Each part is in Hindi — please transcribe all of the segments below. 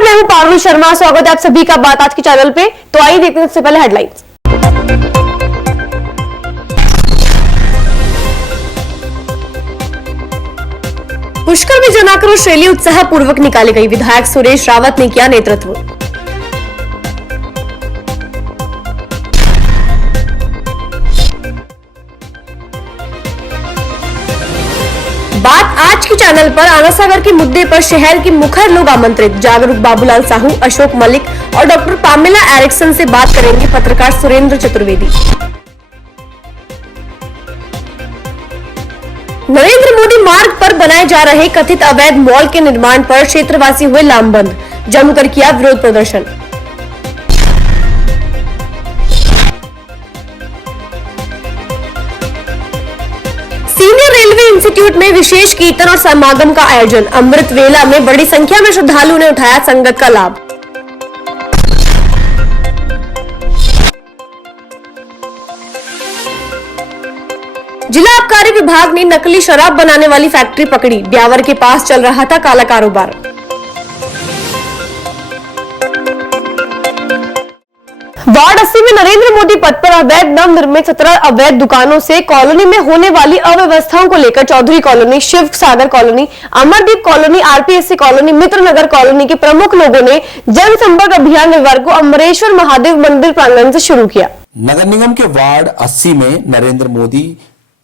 नमस्कार, मैं हूं पारुल शर्मा। स्वागत है आप सभी का बात आज के चैनल पे। तो आइए देखते हैं सबसे पहले हेडलाइंस। पुष्कर में जनाक्रोश रैली उत्साह पूर्वक निकाली गई। विधायक सुरेश रावत ने किया नेतृत्व। बात आज के चैनल पर आना सागर के मुद्दे पर शहर के मुखर लोग आमंत्रित। जागरूक बाबूलाल साहू, अशोक मलिक और डॉक्टर पामेला एरिक्सन से बात करेंगे पत्रकार सुरेंद्र चतुर्वेदी। नरेंद्र मोदी मार्ग पर बनाए जा रहे कथित अवैध मॉल के निर्माण पर क्षेत्रवासी हुए लामबंद। जमकर किया विरोध प्रदर्शन। सीनियर रेलवे इंस्टीट्यूट में विशेष कीर्तन और समागम का आयोजन। अमृत वेला में बड़ी संख्या में श्रद्धालुओं ने उठाया संगत का लाभ। जिला आबकारी विभाग ने नकली शराब बनाने वाली फैक्ट्री पकड़ी। ब्यावर के पास चल रहा था काला कारोबार। वार्ड 80 में नरेंद्र मोदी पथ पर अवैध नवनिर्मित 17 अवैध दुकानों से कॉलोनी में होने वाली अव्यवस्थाओं को लेकर Chaudhary colony, Shiv Sagar colony, Amardeep colony, RPSC colony, Mitranagar colony के प्रमुख लोगों ने जनसंपर्क अभियान रविवार को अमरेश्वर महादेव मंदिर प्रांगण से शुरू किया। नगर निगम के वार्ड 80 में नरेंद्र मोदी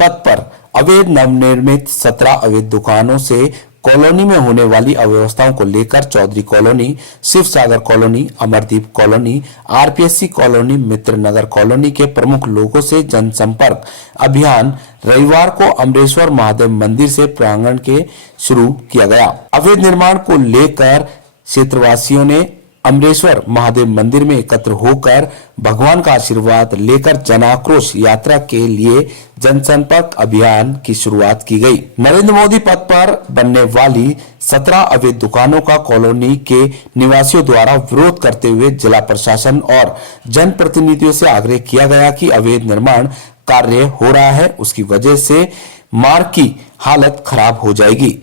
पथ पर अवैध नवनिर्मित 17 अवैध दुकानों से कॉलोनी में होने वाली अव्यवस्थाओं को लेकर Chaudhary colony, Shiv Sagar colony, Amardeep colony, RPSC colony, Mitranagar colony के प्रमुख लोगों से जनसंपर्क अभियान रविवार को अमरेश्वर महादेव मंदिर से प्रांगण के शुरू किया गया। अवैध निर्माण को लेकर क्षेत्रवासियों ने अमरेश्वर महादेव मंदिर में एकत्र होकर भगवान का आशीर्वाद लेकर जनाक्रोश यात्रा के लिए जनसंपर्क अभियान की शुरुआत की गई। नरेंद्र मोदी पथ पर बनने वाली 17 अवैध दुकानों का कॉलोनी के निवासियों द्वारा विरोध करते हुए जिला प्रशासन और जनप्रतिनिधियों से आग्रह किया गया कि अवैध निर्माण कार्य हो रहा है, उसकी वजह से मार्ग की हालत खराब हो जाएगी।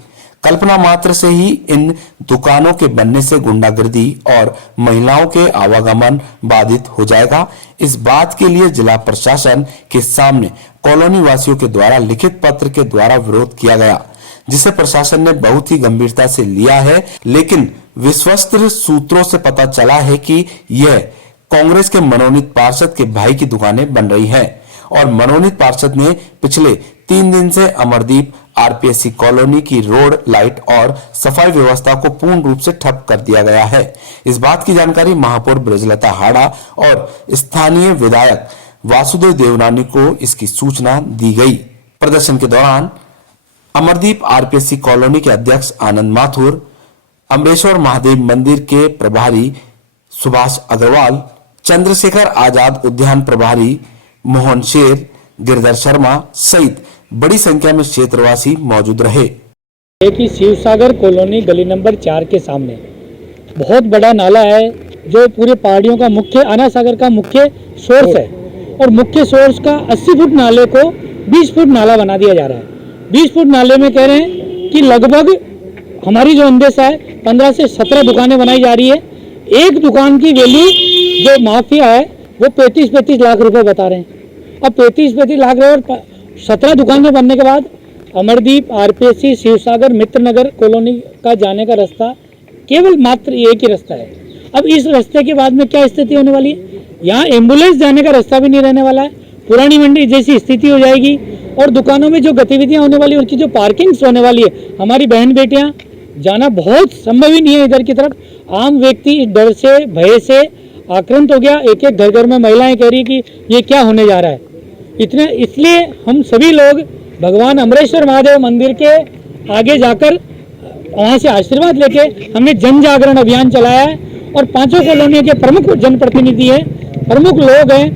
कल्पना मात्र से ही इन दुकानों के बनने से गुंडागर्दी और महिलाओं के आवागमन बाधित हो जाएगा। इस बात के लिए जिला प्रशासन के सामने कॉलोनी वासियों के द्वारा लिखित पत्र के द्वारा विरोध किया गया, जिसे प्रशासन ने बहुत ही गंभीरता से लिया है। लेकिन विश्वस्त सूत्रों से पता चला है कि यह कांग्रेस के मनोनीत पार्षद के भाई की दुकानें बन रही हैं और मनोनीत पार्षद ने पिछले 3 दिन से अमरदीप आरपीएससी कॉलोनी की रोड, लाइट और सफाई व्यवस्था को पूर्ण रूप से ठप कर दिया गया है। इस बात की जानकारी महापौर ब्रजलता हाड़ा और स्थानीय विधायक वासुदेव देवनानी को इसकी सूचना दी गई। प्रदर्शन के दौरान अमरदीप आरपीएससी कॉलोनी के अध्यक्ष आनंद माथुर, अमरेश्वर महादेव मंदिर के प्रभारी सुभाष अग्रवाल, चंद्रशेखर आजाद उद्यान प्रभारी मोहन शेर, गिरधर शर्मा सहित बड़ी संख्या में क्षेत्रवासी मौजूद रहे। एक ही शिव सागर कॉलोनी गली नंबर 4 के सामने बहुत बड़ा नाला है जो पूरे पहाड़ियों का मुख्य आना सागर का मुख्य सोर्स है और मुख्य सोर्स का 80 फुट नाले को 20 फुट नाला बना दिया जा रहा है। 20 फुट नाले में कह रहे हैं कि लगभग हमारी जो अंदेशा है 15 से 17 दुकानें बनाई जा रही है। एक दुकान की वैल्यू जो माफिया है वो 35-35 लाख रुपए बता रहे हैं। अब 35-35 लाख रुपए 17 दुकानें बनने के बाद अमरदीप, आरपीएससी, शिवसागर, मित्रनगर कॉलोनी का जाने का रास्ता केवल मात्र एक ही रास्ता है। अब इस रास्ते के बाद में क्या स्थिति होने वाली है? यहाँ एम्बुलेंस जाने का रास्ता भी नहीं रहने वाला है। पुरानी मंडी जैसी स्थिति हो जाएगी और दुकानों में जो गतिविधियाँ होने वाली, उनकी जो पार्किंग्स होने वाली है, हमारी बहन बेटियाँ जाना बहुत संभव ही नहीं है इधर की तरफ। आम व्यक्ति डर से, भय से आक्रांत हो गया। एक एक घर में महिलाएं कह रही कि ये क्या होने जा रहा है। इसलिए हम सभी लोग भगवान अमरेश्वर महादेव मंदिर के आगे जाकर वहाँ से आशीर्वाद लेके हमने जन जागरण अभियान चलाया है और 5 कॉलोनियों के प्रमुख जनप्रतिनिधि हैं, प्रमुख लोग हैं,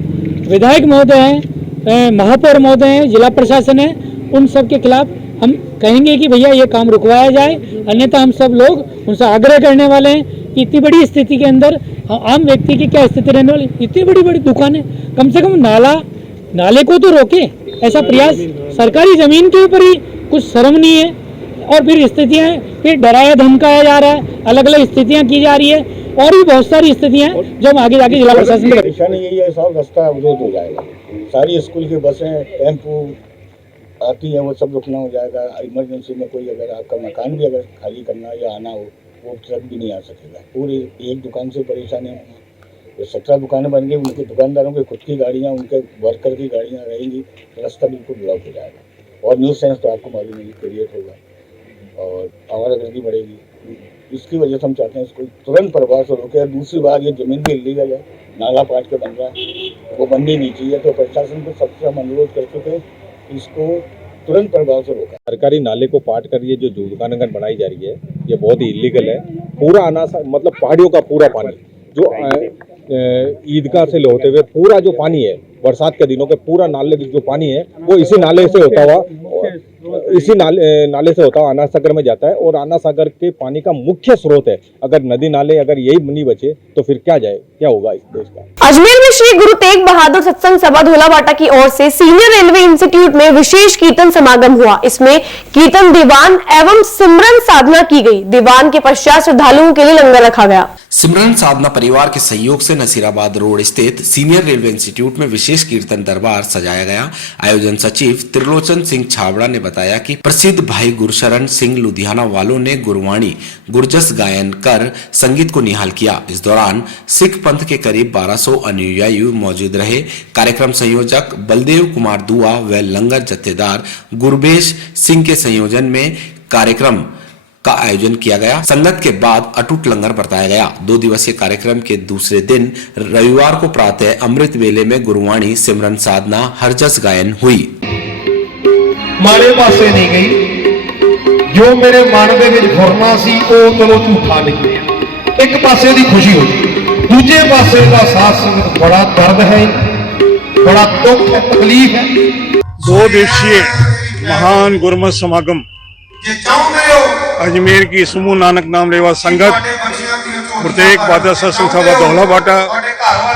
विधायक महोदय हैं, महापौर महोदय हैं, जिला प्रशासन है, उन सब के खिलाफ हम कहेंगे कि भैया ये काम रुकवाया जाए, अन्यथा हम सब लोग उनसे आग्रह करने वाले हैं कि इतनी बड़ी स्थिति के अंदर आम व्यक्ति की क्या स्थिति रहने वाली। इतनी बड़ी बड़ी दुकानें, कम से कम नाले को तो रोके, ऐसा प्रयास। सरकारी जमीन के ऊपर ही कुछ शर्म नहीं है। और फिर स्थितियां फिर डराया धमकाया जा रहा है, अलग अलग स्थितियां की जा रही है और भी बहुत सारी स्थितियां जो हम आगे जाके जिला प्रशासन के परेशानी यही है, सब रास्ता अवरोध हो जाएगा। सारी स्कूल की बसें टेम्पू आती हैं, वो सब रुकना हो जाएगा। इमरजेंसी में कोई अगर आपका मकान भी अगर खाली करना या आना हो, वो ट्रक भी नहीं आ सकेगा। पूरी एक दुकान से परेशानी है। 17 दुकानें बन गई, उनके दुकानदारों की खुद की गाड़ियाँ, उनके वर्कर की गाड़ियाँ रहेंगी, रास्ता बिल्कुल ब्लॉक हो जाएगा। और न्यूज़ सेंस तो आपको मालूम है क्रिएट होगा और आवारागर्दी बढ़ेगी। इसकी वजह से हम चाहते हैं इसको तुरंत प्रभाव से रोके। दूसरी बात, ये जमीन भी इलीगल है, नाला पाट के बन रहा है, वो बननी नहीं चाहिए। तो प्रशासन को सबसे हम अनुरोध कर चुके हैं, इसको तुरंत प्रभाव से रोका। सरकारी नाले को पाट कर ये जो दुकानें बनाई जा रही है, ये बहुत ही इलीगल है। पूरा अनासा मतलब पहाड़ियों का पूरा पानी जो ईदगाह से होते हुए पूरा जो पानी है बरसात के दिनों के पूरा नाले जो पानी है वो इसी नाले से होता हुआ नाले से होता हुआ आना सागर में जाता है। और आना सागर के पानी का मुख्य स्रोत है। अगर नदी नाले अगर यही नहीं बचे तो फिर क्या होगा इस देश का। अजमेर में श्री गुरु तेग बहादुर सत्संग सभा धोलाबाटा की ओर से सीनियर रेलवे इंस्टीट्यूट में विशेष कीर्तन समागम हुआ। इसमें कीर्तन दीवान एवं सिमरन साधना की गई। दीवान के पश्चात श्रद्धालुओं के लिए लंगर रखा गया। सिमरन साधना परिवार के सहयोग से नसीराबाद रोड स्थित सीनियर रेलवे इंस्टीट्यूट में विशेष कीर्तन दरबार सजाया गया। आयोजन सचिव त्रिलोचन सिंह छाबड़ा ने बताया कि प्रसिद्ध भाई गुरशरण सिंह लुधियाना वालों ने गुरवाणी गुरजस गायन कर संगीत को निहाल किया। इस दौरान सिख पंथ के करीब 1200 अनुयायी मौजूद रहे। कार्यक्रम संयोजक बलदेव कुमार दुआ व लंगर जत्थेदार गुरबेश सिंह के संयोजन में कार्यक्रम का आयोजन किया गया। संगत के बाद अटूट लंगर बरताया गया। 2 दिवसीय कार्यक्रम के दूसरे दिन रविवार को प्रातः अमृत वेले में गुरुवाणी सिमरन साधना हरजस गायन हुई। मारे पासे नहीं गई, जो मेरे मन दे विच फुरना सी ਉਹ ਚਲੋ ਝੂਠਾ निकलिया। एक पासे दी खुशी हुई, दूजे पासे का साथ संगत बड़ा दर्द है, बड़ा दुख है, तकलीफ है। 2 दिवसीय महान गुरमत समागम अजमेर की समूह नानक नाम लेवा संगत गुरु तेग बहादुर सत्संग सभा धौलाबाटा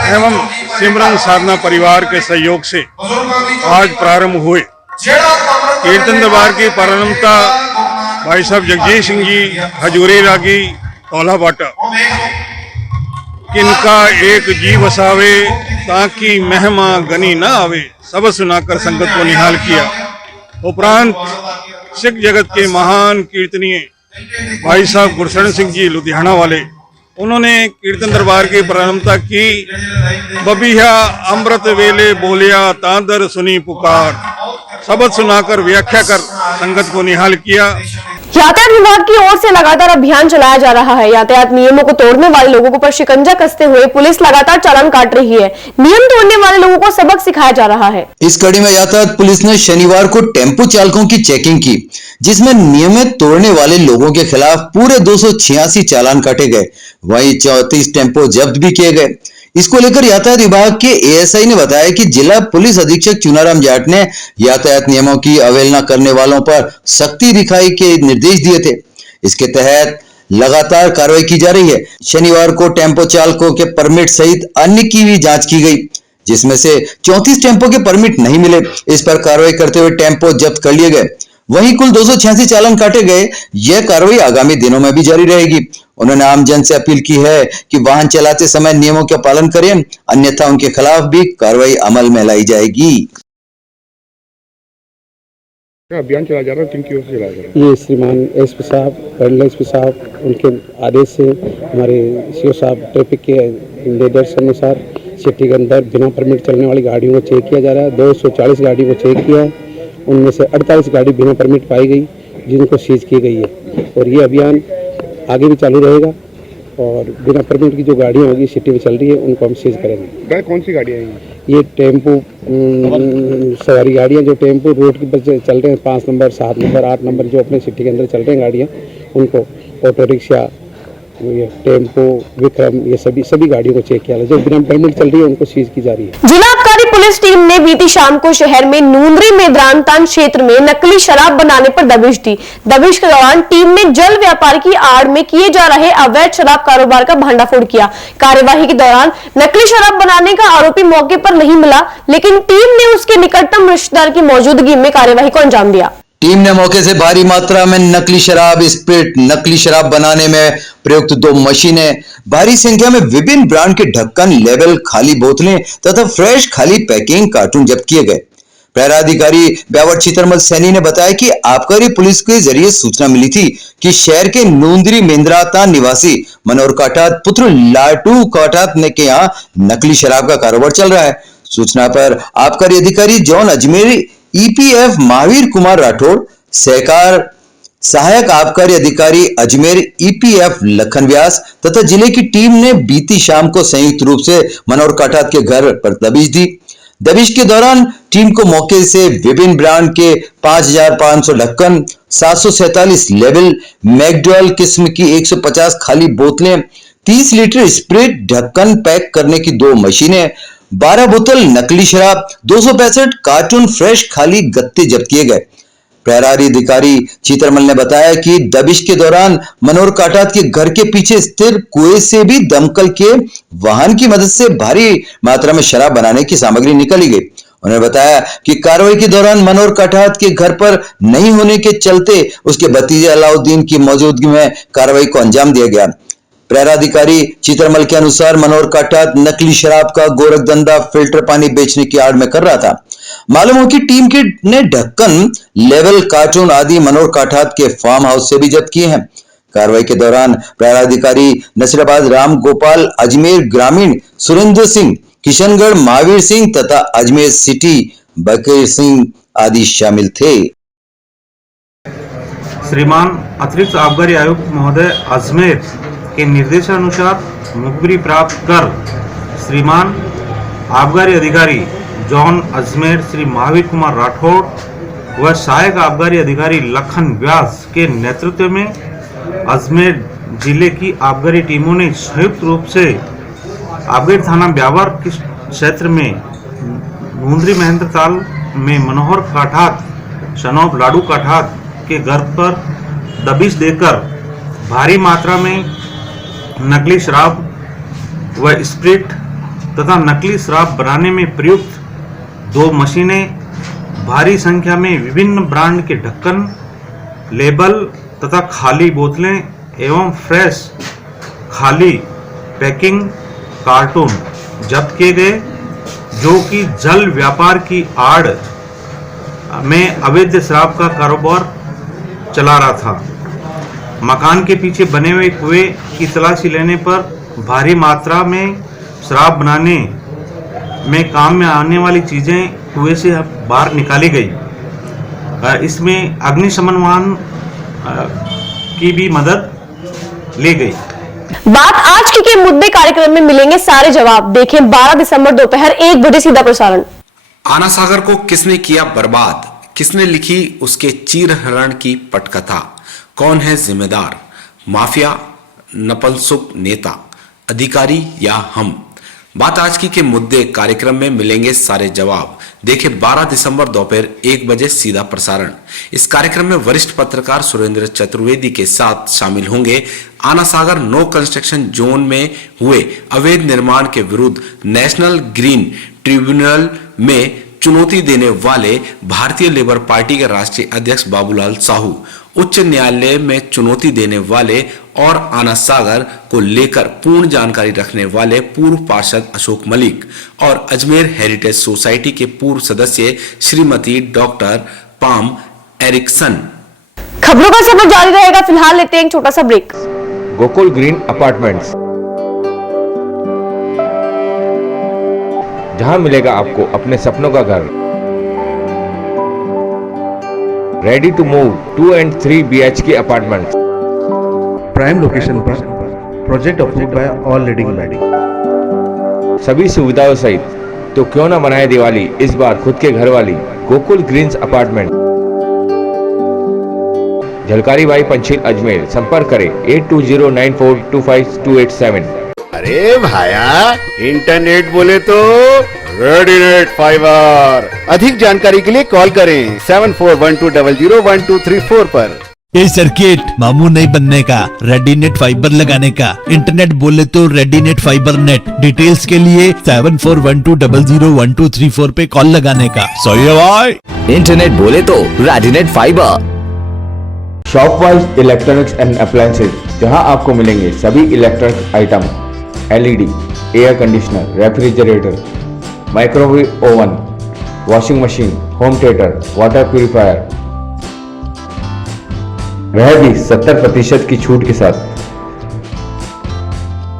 एवं सिमरन साधना परिवार के सहयोग से आज प्रारंभ हुए। कीर्तन दरबार की प्रारंभता भाई साहब जगजीत सिंह जी हजूरी रागी धौलाबाटा, किनका एक जी वसावे ताकि महिमा गनी न आवे, सबक सुनाकर संगत को निहाल किया। उपरांत सिख जगत के महान कीर्तनीय भाई साहब गुरशरण सिंह जी लुधियाना वाले, उन्होंने कीर्तन दरबार की प्रारंभता की। बबिया अमृत वेले बोलिया तांदर सुनी पुकार, शब्द सुनाकर व्याख्या कर संगत को निहाल किया। यातायात विभाग की ओर से लगातार अभियान चलाया जा रहा है। यातायात नियमों को तोड़ने वाले लोगों को पर शिकंजा कसते हुए पुलिस लगातार चालान काट रही है। नियम तोड़ने वाले लोगों को सबक सिखाया जा रहा है। इस कड़ी में यातायात पुलिस ने शनिवार को टेम्पो चालकों की चेकिंग की, जिसमें नियम तोड़ने वाले लोगों के खिलाफ पूरे 286 चालान काटे गए। वहीं 34 टेम्पो जब्त भी किए गए। इसको लेकर यातायात विभाग के एएसआई ने बताया कि जिला पुलिस अधीक्षक चुनाराम जाट ने यातायात नियमों की अवहेलना करने वालों पर सख्ती दिखाई के निर्देश दिए थे। इसके तहत लगातार कार्रवाई की जा रही है। शनिवार को टेम्पो चालकों के परमिट सहित अन्य की भी जांच की गई, जिसमें से 34 टेम्पो के परमिट नहीं मिले। इस पर कार्रवाई करते हुए टेम्पो जब्त कर लिए गए। वहीं कुल 286 चालान काटे गए। यह कार्रवाई आगामी दिनों में भी जारी रहेगी। उन्होंने आम जन से अपील की है कि वाहन चलाते समय नियमों का पालन करें, अन्यथा उनके खिलाफ भी कार्रवाई अमल में लाई जाएगी। अभियान चलाया जा रहा है, किनकी ओर से चलाया जा रहा है? ये श्रीमान एसपी साहब, पैरेलल एसपी साहब, उनके आदेश से हमारे सीओ साहब ट्रैफिक के निर्देश अनुसार सिटी के अंदर बिना परमिट चलने वाली गाड़ियों को चेक किया जा रहा है। 240 गाड़ियों को चेक किया है, उनमें से 48 गाड़ी बिना परमिट पाई गई, जिनको सीज की गई है। और ये अभियान आगे भी चालू रहेगा और बिना परमिट की जो गाड़ियाँ होगी सिटी में चल रही है उनको हम सीज करेंगे। कौन सी गाड़ियाँ हैं? ये टेम्पो सवारी गाड़ियाँ जो टेम्पो रोड की पर चल रहे हैं, 5 नंबर, 7 नंबर, 8 नंबर जो अपने सिटी के अंदर चल रहे हैं गाड़ियाँ, उनको ऑटो रिक्शा, ये टेम्पो, विक्रम, ये सभी गाड़ियों को चेक किया जो बिना परमिट चल रही है उनको सीज की जा रही है। जिला आबकारी पुलिस टीम ने बीती शाम को शहर में नूंदरी मेदानतान क्षेत्र में नकली शराब बनाने पर दबिश दी। दबिश के दौरान टीम ने जल व्यापार की आड़ में किए जा रहे अवैध शराब कारोबार का भंडाफोड़ किया। कार्यवाही के दौरान नकली शराब बनाने का आरोपी मौके पर नहीं मिला, लेकिन टीम ने उसके निकटतम रिश्तेदार की मौजूदगी में कार्यवाही को अंजाम दिया। टीम ने मौके से भारी मात्रा में नकली शराब, स्प्रिट, नकली शराब बनाने में प्रयुक्त 2 मशीनें, भारी संख्या में विभिन्न ब्रांड के ढक्कन, लेबल, खाली बोतलें तथा फ्रेश खाली पैकिंग कार्टून जब्त किए गए। प्रहराधिकारी ब्यावर चित्रमल सैनी ने बताया कि आबकारी पुलिस के जरिए सूचना मिली थी कि शहर के नूंदरी मेंद्राता निवासी मनोहर काठात पुत्र लाटू काठात ने के यहाँ नकली शराब का कारोबार चल रहा है। सूचना पर आबकारी अधिकारी जॉन अजमेर, ईपीएफ महावीर कुमार राठौड़, सहायक आबकारी अधिकारी अजमेर, ईपीएफ लखन व्यास तथा जिले की टीम ने बीती शाम को संयुक्त रूप से मनोहर काठात के घर पर दबिश दी। दबिश के दौरान टीम को मौके से विभिन्न ब्रांड के 5500 ढक्कन, 747 लेबल, मैकडॉयल किस्म की 150 खाली बोतलें, 30 लीटर स्प्रिट ढक्कन पैक करने की 2 मशीनें, 12 बोतल नकली शराब, 265 कार्टून फ्रेश खाली गत्ते जब्त किए गए। प्रहरी अधिकारी चित्रमल ने बताया कि दबिश के दौरान मनोहर काठात के घर के पीछे स्थित कुएं से भी दमकल के वाहन की मदद से भारी मात्रा में शराब बनाने की सामग्री निकाली गई। उन्होंने बताया कि कार्रवाई के दौरान मनोहर काठात के घर पर नहीं होने के चलते उसके भतीजे अलाउद्दीन की मौजूदगी में कार्रवाई को अंजाम दिया गया। प्रहराधिकारी चित्रमल के अनुसार मनोहर काठात नकली शराब का गोरखधंधा फिल्टर पानी बेचने की आड़ में कर रहा था। मालूम हो कि टीम के ने ढक्कन, लेवल, कार्टून आदि मनोहर काठात के फार्म हाउस से भी जब्त किए हैं। कार्रवाई के दौरान प्रहराधिकारी नसीराबाद राम गोपाल, अजमेर ग्रामीण सुरेंद्र सिंह, किशनगढ़ महावीर सिंह तथा अजमेर सिटी बकीर सिंह आदि शामिल थे। श्रीमान अतिरिक्त आबकारी आयुक्त महोदय अजमेर के निर्देशानुसार मुखबिरी प्राप्त कर श्रीमान आबकारी अधिकारी जॉन अजमेर श्री महावीर कुमार राठौड़ व सहायक आबकारी अधिकारी लखन व्यास के नेतृत्व में अजमेर जिले की आबकारी टीमों ने संयुक्त रूप से आबकारी थाना ब्यावर के क्षेत्र में नूंदरी महेंद्र ताल में मनोहर काठात शनौब लाडू काठात के घर पर दबिश देकर भारी मात्रा में नकली शराब व स्प्रिट तथा नकली शराब बनाने में प्रयुक्त 2 मशीनें, भारी संख्या में विभिन्न ब्रांड के ढक्कन, लेबल तथा खाली बोतलें एवं फ्रेश खाली पैकिंग कार्टून जब्त किए गए, जो कि जल व्यापार की आड़ में अवैध शराब का कारोबार चला रहा था। मकान के पीछे बने हुए कुएं की तलाशी लेने पर भारी मात्रा में शराब बनाने में काम में आने वाली चीजें कुएं से बाहर निकाली गई। इसमें अग्निशमन वाहन की भी मदद ली गई। बात आज के मुद्दे कार्यक्रम में मिलेंगे सारे जवाब। देखें 12 दिसंबर दोपहर 1 बजे सीधा प्रसारण। आना सागर को किसने किया बर्बाद, किसने लिखी उसके चीरहरण की पटकथा, कौन है जिम्मेदार, माफिया, नपुंसक नेता, अधिकारी या हम। बात आज की के मुद्दे कार्यक्रम में मिलेंगे सारे जवाब। देखें 12 दिसंबर दोपहर 1 बजे सीधा प्रसारण। इस कार्यक्रम में वरिष्ठ पत्रकार सुरेंद्र चतुर्वेदी के साथ शामिल होंगे आना सागर नो कंस्ट्रक्शन जोन में हुए अवैध निर्माण के विरुद्ध नेशनल ग्रीन ट्रिब्यूनल में चुनौती देने वाले भारतीय लेबर पार्टी के राष्ट्रीय अध्यक्ष बाबूलाल साहू, उच्च न्यायालय में चुनौती देने वाले और आना सागर को लेकर पूर्ण जानकारी रखने वाले पूर्व पार्षद अशोक मलिक और अजमेर हेरिटेज सोसाइटी के पूर्व सदस्य श्रीमती डॉक्टर पाम एरिक्सन। खबरों का सफर जारी रहेगा, फिलहाल लेते हैं एक छोटा सा ब्रेक। गोकुल ग्रीन अपार्टमेंट्स, जहां मिलेगा आपको अपने सपनों का घर। Ready to move 2 and 3 BHK apartments, prime location पर, project approved by all leading body, सभी सुविधाओं सहित। तो क्यों ना बनाए दिवाली इस बार खुद के घर वाली। गोकुल ग्रीन्स अपार्टमेंट, झलकारी बाई पंचील अजमेर। संपर्क करें 8209425287। अरे भाया, इंटरनेट बोले तो रेडीनेट फाइबर। अधिक जानकारी के लिए कॉल करें 7412001234 पर। ये सर्किट मामू नहीं बनने का, रेडीनेट फाइबर लगाने का। इंटरनेट बोले तो रेडीनेट फाइबर नेट। डिटेल्स के लिए 7412001234 पे कॉल लगाने का। सही है भाई। इंटरनेट बोले तो रेडीनेट फाइबर। शॉपवाइज इलेक्ट्रॉनिक्स एंड अप्लायंसेज, जहां आपको मिलेंगे सभी electronic item, LED, air conditioner, refrigerator, microwave oven, washing machine, home theatre, water purifier, वह भी 70% की छूट के साथ।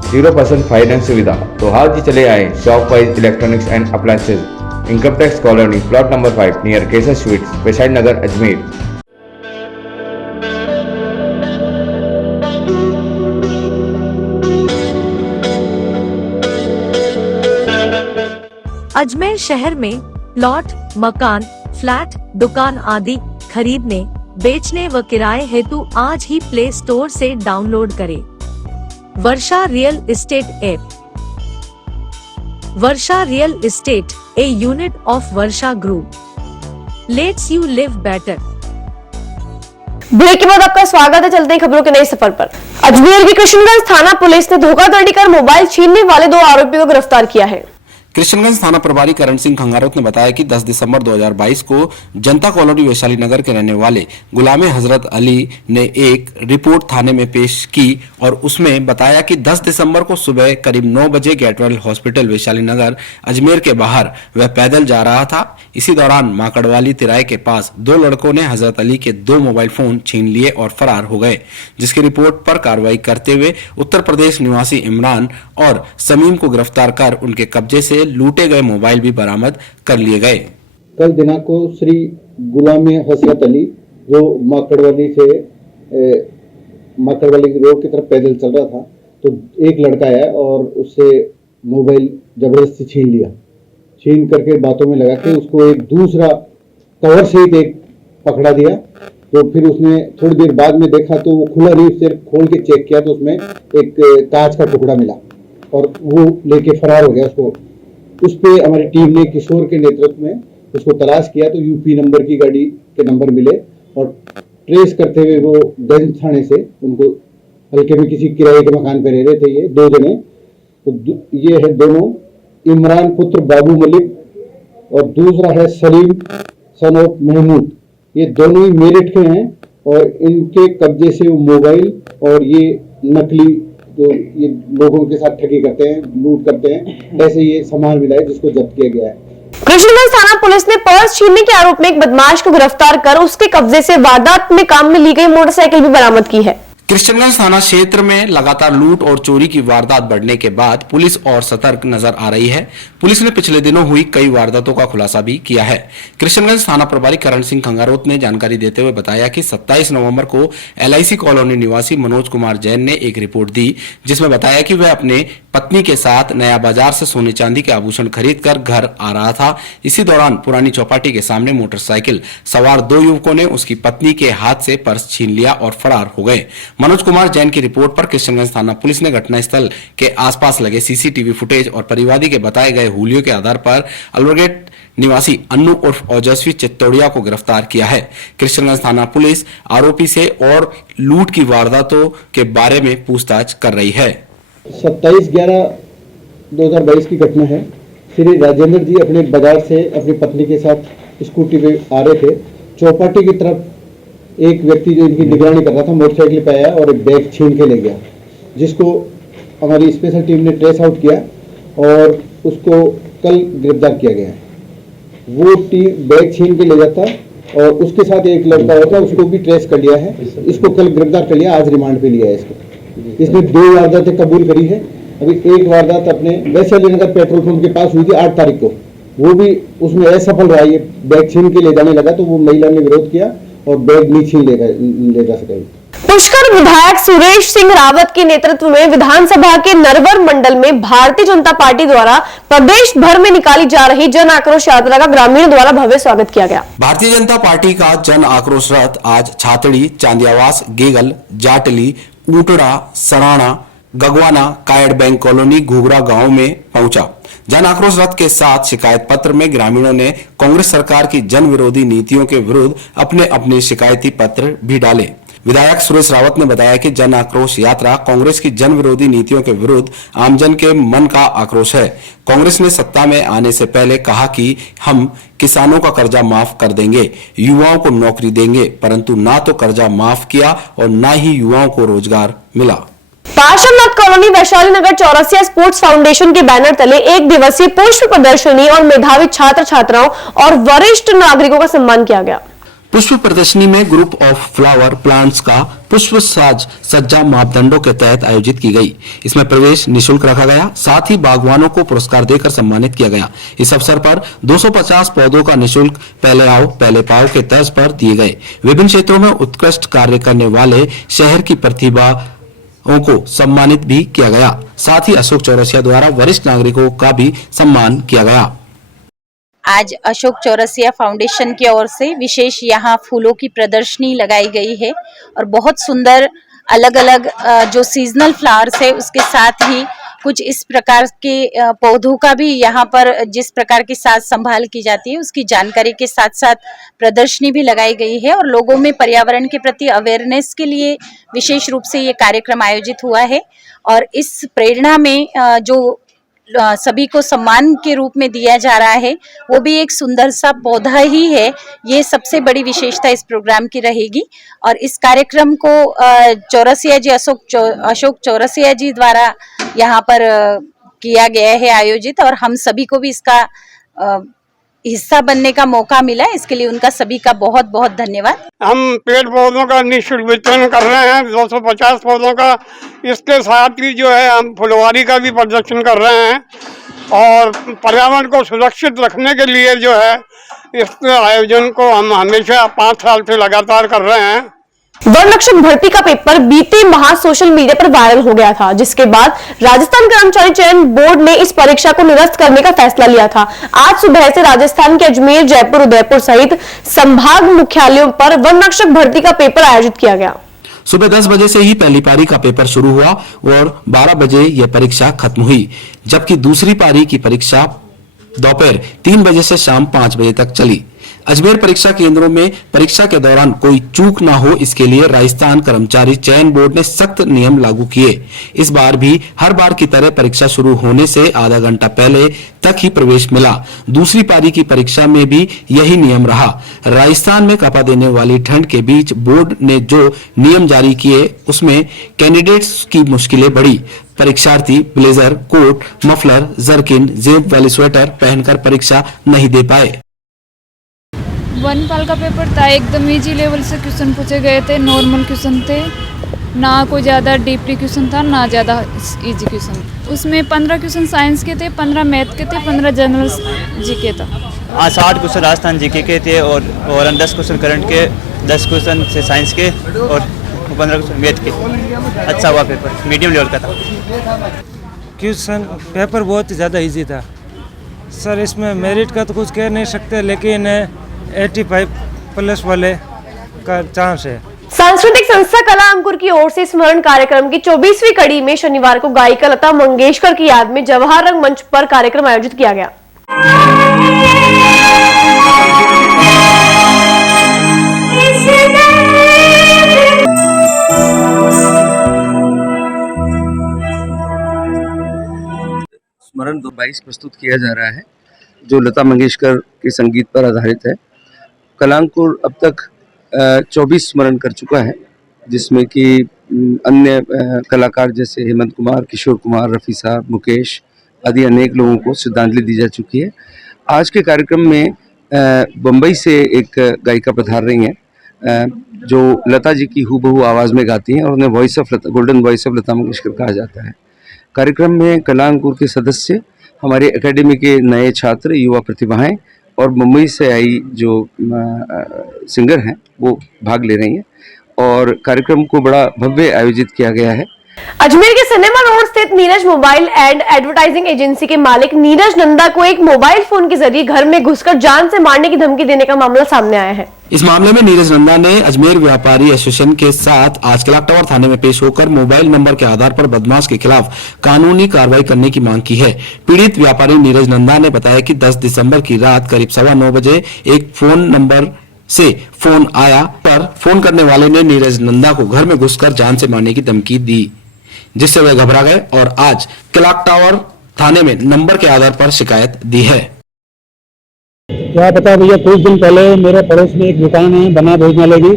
0% फाइनेंस सुविधा। तो आज ही चले आए Shopwise electronics and appliances, income tax colony, plot number 5, near Kesar sweets, Vaishali Nagar, Ajmer. Ajmer शहर में प्लॉट, मकान, फ्लैट, दुकान आदि खरीदने, बेचने व किराए हेतु आज ही प्ले स्टोर से डाउनलोड करें Varsha real estate app. Varsha real estate, a unit of Varsha group, lets you live better. Break के बाद आपका स्वागत है। चलते हैं खबरों के नए सफर पर। अजमेर की कृष्णगंज थाना पुलिस ने धोखाधड़ी कर मोबाइल छीनने वाले 2 आरोपियों को गिरफ्तार किया है। कृष्णगंज थाना प्रभारी करण सिंह खंगारत ने बताया कि 10 दिसंबर 2022 को जनता कॉलोनी वैशाली नगर के रहने वाले गुलाम हजरत अली ने एक रिपोर्ट थाने में पेश की और उसमें बताया कि 10 दिसंबर को सुबह करीब 9 बजे गेटवेल हॉस्पिटल वैशाली नगर अजमेर के बाहर वह पैदल जा रहा था। इसी दौरान माकड़वाली तिराए के पास 2 लड़कों ने हजरत अली के 2 मोबाइल फोन छीन लिए और फरार हो गए, जिसकी रिपोर्ट पर कार्रवाई करते हुए उत्तर प्रदेश निवासी इमरान और समीम को गिरफ्तार कर उनके कब्जे से लूटे गए मोबाइल भी बरामद कर लिए गए। कल दिनांक को श्री गुलाम हजरत अली जो माकड़वाली रोड की तरफ पैदल चल रहा था, तो एक लड़का आया और उससे मोबाइल जबरदस्ती छीन लिया। छीन करके बातों में लगा के उसको एक दूसरा कवर सहित एक पकड़ा दिया। तो फिर उसने थोड़ी देर बाद में देखा तो वो खुला नहीं, सिर्फ खोल के चेक किया तो उसमें एक कांच का टुकड़ा मिला और वो लेके फरार हो गया। उस पे हमारी टीम ने किशोर के नेतृत्व में उसको तलाश किया तो यूपी नंबर की गाड़ी के नंबर मिले और ट्रेस करते हुए वो गंज थाने से उनको हल्के में किसी किराए के मकान पर रह रहे थे ये 2 जने। तो ये है दोनों, इमरान पुत्र बाबू मलिक और दूसरा है सलीम सन ऑफ महमूद। ये दोनों ही मेरठ के हैं और इनके कब्जे से वो मोबाइल और ये नकली जो ये लोगों के साथ ठगी करते हैं, लूट करते हैं, ऐसे ये सामान मिला है जिसको जब्त किया गया है। कृष्णगंज थाना पुलिस ने पर्स छीनने के आरोप में एक बदमाश को गिरफ्तार कर उसके कब्जे से वारदात में काम में ली गई मोटरसाइकिल भी बरामद की है। कृष्णगंज थाना क्षेत्र में लगातार लूट और चोरी की वारदात बढ़ने के बाद पुलिस और सतर्क नजर आ रही है। पुलिस ने पिछले दिनों हुई कई वारदातों का खुलासा भी किया है। कृष्णगंज थाना प्रभारी करण सिंह खंगारोत ने जानकारी देते हुए बताया कि 27 नवंबर को LIC कॉलोनी निवासी मनोज कुमार जैन ने एक रिपोर्ट दी, जिसमें बताया कि वह अपने पत्नी के साथ नया बाजार से सोने चांदी के आभूषण खरीदकर घर आ रहा था। इसी दौरान पुरानी चौपाटी के सामने मोटरसाइकिल सवार 2 युवकों ने उसकी पत्नी के हाथ से पर्स छीन लिया और फरार हो गए। मनोज कुमार जैन की रिपोर्ट पर कृष्णगंज थाना पुलिस ने घटनास्थल के आसपास लगे CCTV फुटेज और परिवादी के बताए गए हुलियों के आधार पर अलवरगेट निवासी अन्नू उर्फ ओजस्वी चित्तौड़िया को गिरफ्तार किया है। कृष्णगंज थाना पुलिस आरोपी से और लूट की वारदातों के बारे में पूछताछ कर रही है। 27/11/2022 की घटना है। श्री राजेंद्र जी अपने बाजार से अपनी पत्नी के साथ स्कूटी पे आ रहे थे। चौपाटी की तरफ एक व्यक्ति जो इनकी निगरानी कर रहा था मोटरसाइकिल पे आया और एक बैग छीन के ले गया, जिसको हमारी स्पेशल टीम ने ट्रेस आउट किया और उसको कल गिरफ्तार किया गया। वो टीम बैग छीन के ले जाता और उसके साथ एक लड़का होता, उसको भी ट्रेस कर लिया है। इसको कल गिरफ्तार कर लिया, आज रिमांड पे लिया है इसको। इसने 2 वारदातें कबूल करी है। अभी एक वारदात अपने वैशाली नगर पेट्रोल पंप के पास हुई थी 8 तारीख को, वो भी उसमें असफल रहा। ये बैग छीन के ले जाने लगा तो वो महिला ने विरोध किया और बैग नहीं छीन ले जा सका। पुष्कर विधायक सुरेश सिंह रावत के नेतृत्व में विधानसभा के नरवर मंडल में भारतीय जनता पार्टी द्वारा प्रदेश भर में निकाली जा रही जन आक्रोश यात्रा का ग्रामीणों द्वारा भव्य स्वागत किया गया। भारतीय जनता पार्टी का जन आक्रोश रथ आज छातड़ी, चांदियावास, गेगल, जाटली, ऊटड़ा, सराणा, गगवाना, कायड़ बैंक कॉलोनी, घुघरा गांव में पहुंचा। जन आक्रोश रथ के साथ शिकायत पत्र में ग्रामीणों ने कांग्रेस सरकार की जन विरोधी नीतियों के विरुद्ध अपने अपने शिकायती पत्र भी डाले। विधायक सुरेश रावत ने बताया कि जन आक्रोश यात्रा कांग्रेस की जन विरोधी नीतियों के विरुद्ध आमजन के मन का आक्रोश है। कांग्रेस ने सत्ता में आने से पहले कहा कि हम किसानों का कर्जा माफ कर देंगे, युवाओं को नौकरी देंगे, परंतु ना तो कर्जा माफ किया और ना ही युवाओं को रोजगार मिला। पार्श्वनाथ कॉलोनी वैशाली नगर चौरसिया स्पोर्ट्स फाउंडेशन के बैनर तले एक दिवसीय पुष्प प्रदर्शनी और मेधावी छात्र छात्राओं और वरिष्ठ नागरिकों का सम्मान किया गया। पुष्प प्रदर्शनी में ग्रुप ऑफ फ्लावर प्लांट्स का पुष्प साज सज्जा मापदंडों के तहत आयोजित की गई। इसमें प्रवेश निशुल्क रखा गया, साथ ही बागवानों को पुरस्कार देकर सम्मानित किया गया। इस अवसर पर 250 पौधों का निशुल्क पहले आओ पहले पाओ के तर्ज पर दिए गए। विभिन्न क्षेत्रों में उत्कृष्ट कार्य करने वाले शहर की प्रतिभाओं को सम्मानित भी किया गया। साथ ही अशोक चौरसिया द्वारा वरिष्ठ नागरिकों का भी सम्मान किया गया। आज अशोक चौरसिया फाउंडेशन की ओर से विशेष यहाँ फूलों की प्रदर्शनी लगाई गई है और बहुत सुंदर अलग अलग जो सीजनल फ्लावर्स है उसके साथ ही कुछ इस प्रकार के पौधों का भी यहाँ पर जिस प्रकार की साज संभाल की जाती है उसकी जानकारी के साथ साथ प्रदर्शनी भी लगाई गई है और लोगों में पर्यावरण के प्रति अवेयरनेस के लिए विशेष रूप से ये कार्यक्रम आयोजित हुआ है। और इस प्रेरणा में जो सभी को सम्मान के रूप में दिया जा रहा है वो भी एक सुंदर सा पौधा ही है। ये सबसे बड़ी विशेषता इस प्रोग्राम की रहेगी और इस कार्यक्रम को चौरसिया जी अशोक चौरसिया जी द्वारा यहाँ पर किया गया है आयोजित और हम सभी को भी इसका हिस्सा बनने का मौका मिला। इसके लिए उनका सभी का बहुत बहुत धन्यवाद। हम पेड़ पौधों का निःशुल्क वितरण कर रहे हैं 250 पौधों का। इसके साथ ही जो है हम फुलवारी का भी प्रदर्शन कर रहे हैं और पर्यावरण को सुरक्षित रखने के लिए जो है इस आयोजन को हम हमेशा 5 साल से लगातार कर रहे हैं। वन रक्षक भर्ती का पेपर बीते माह सोशल मीडिया पर वायरल हो गया था, जिसके बाद राजस्थान कर्मचारी चयन बोर्ड ने इस परीक्षा को निरस्त करने का फैसला लिया था। आज सुबह से राजस्थान के अजमेर, जयपुर, उदयपुर सहित संभाग मुख्यालयों पर वन रक्षक भर्ती का पेपर आयोजित किया गया। सुबह 10 बजे से ही पहली पारी का पेपर शुरू हुआ और 12 बजे यह परीक्षा खत्म हुई, जबकि दूसरी पारी की परीक्षा दोपहर 3 बजे से शाम 5 बजे तक चली। अजमेर परीक्षा केंद्रों में परीक्षा के दौरान कोई चूक ना हो, इसके लिए राजस्थान कर्मचारी चयन बोर्ड ने सख्त नियम लागू किए। इस बार भी हर बार की तरह परीक्षा शुरू होने से आधा घंटा पहले तक ही प्रवेश मिला। दूसरी पारी की परीक्षा में भी यही नियम रहा। राजस्थान में कपा देने वाली ठंड के बीच बोर्ड ने जो नियम जारी किए उसमें कैंडिडेट्स की मुश्किलें बढ़ी। परीक्षार्थी ब्लेजर, कोट, मफलर, जर्किन, जेब वाली स्वेटर पहनकर परीक्षा नहीं दे पाए। वनपाल का पेपर था, एकदम इजी लेवल से क्वेश्चन पूछे गए थे, नॉर्मल क्वेश्चन थे, ना कोई ज़्यादा डीपली क्वेश्चन था ना ज़्यादा इजी क्वेश्चन। उसमें 15 क्वेश्चन साइंस के थे, 15 मैथ के थे, 15 जनरल जीके था। 60 क्वेश्चन राजस्थान जीके के थे और 10 क्वेश्चन करंट के, 10 क्वेश्चन से साइंस के और 15 क्वेश्चन मैथ के। अच्छा हुआ पेपर, मीडियम लेवल का था। क्वेश्चन पेपर बहुत ही ज़्यादा इजी था सर। इसमें मेरिट का तो कुछ कह नहीं सकते, लेकिन 85+ वाले का चांस है। सांस्कृतिक संस्था कला अंकुर की ओर से स्मरण कार्यक्रम की 24वीं कड़ी में शनिवार को गायिका लता मंगेशकर की याद में जवाहर रंग मंच पर कार्यक्रम आयोजित किया गया। स्मरण 22 प्रस्तुत किया जा रहा है जो लता मंगेशकर के संगीत पर आधारित है। कलांकुर अब तक 24 स्मरण कर चुका है, जिसमें कि अन्य कलाकार जैसे हेमंत कुमार, किशोर कुमार, रफ़ी साहब, मुकेश आदि अनेक लोगों को श्रद्धांजलि दी जा चुकी है। आज के कार्यक्रम में बम्बई से एक गायिका पधार रही हैं जो लता जी की हूबहू आवाज़ में गाती हैं और उन्हें voice of Lata, golden voice of Lata Mangeshkar कहा जाता है। कार्यक्रम में कला अंकुर के सदस्य, हमारे एकेडमी के नए छात्र, युवा प्रतिभाएं और मुंबई से आई जो सिंगर हैं वो भाग ले रही हैं और कार्यक्रम को बड़ा भव्य आयोजित किया गया है। अजमेर के सिनेमा रोड स्थित Neeraj mobile and advertising agency के मालिक नीरज नंदा को एक मोबाइल फोन के जरिए घर में घुसकर जान से मारने की धमकी देने का मामला सामने आया है। इस मामले में नीरज नंदा ने अजमेर व्यापारी एसोसिएशन के साथ आज क्लॉक टावर थाने में पेश होकर मोबाइल नंबर के आधार पर बदमाश के खिलाफ कानूनी कार्रवाई करने की मांग की है। पीड़ित व्यापारी नीरज नंदा ने बताया कि 10 दिसंबर की रात करीब 9:15 बजे एक फोन नंबर से फोन आया तो पर फोन करने वाले ने नीरज नंदा को घर में घुसकर जान से मारने की धमकी दी, जिससे वे घबरा गए और आज क्लॉक टावर थाने में नंबर के आधार पर शिकायत दी है। क्या पता भैया, कुछ दिन पहले मेरे पड़ोस में एक दुकान है बना भोजनालय की,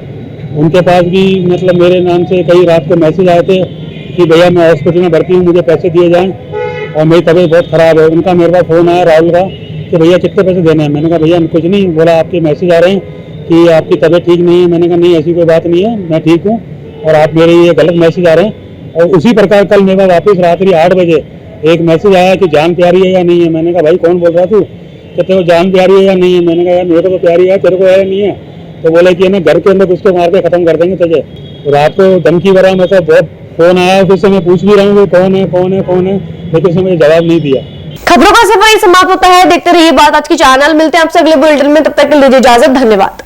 उनके पास भी मतलब मेरे नाम से कई रात को मैसेज आए थे कि भैया मैं हॉस्पिटल में भर्ती हूँ, मुझे पैसे दिए जाएं और मेरी तबीयत बहुत ख़राब है। उनका मेरे पास फ़ोन आया राहुल का कि भैया कितने पैसे देने हैं। मैंने कहा भैया कुछ नहीं, बोला आपके मैसेज आ रहे हैं कि आपकी तबीयत ठीक नहीं है। मैंने कहा नहीं, ऐसी कोई बात नहीं है, मैं ठीक हूँ और आप मेरे ये गलत मैसेज आ रहे हैं। और उसी प्रकार कल मेरे पास वापस रात्रि 8 बजे एक मैसेज आया कि जान प्यारी है या नहीं है। मैंने कहा भाई कौन बोल रहा तू, कहते हो जान प्यारी है या नहीं है। मैंने कहा यार मेरे को तो प्यारी है, तेरे को है या नहीं है। तो बोले कि ना घर के अंदर उसको मार के खत्म कर देंगे तुझे। तो रात को धमकी भरा मतलब बहुत फोन आया, फिर से मैं पूछ भी रहा हूँ कौन है कौन है कौन है, लेकिन उसने मुझे जवाब नहीं दिया। खबरों का सफर समाप्त होता है। देखते रहिए बात आज की चैनल। मिलते हैं आपसे अगले बुलेटिन में, तब तक के लिए इजाजत। धन्यवाद।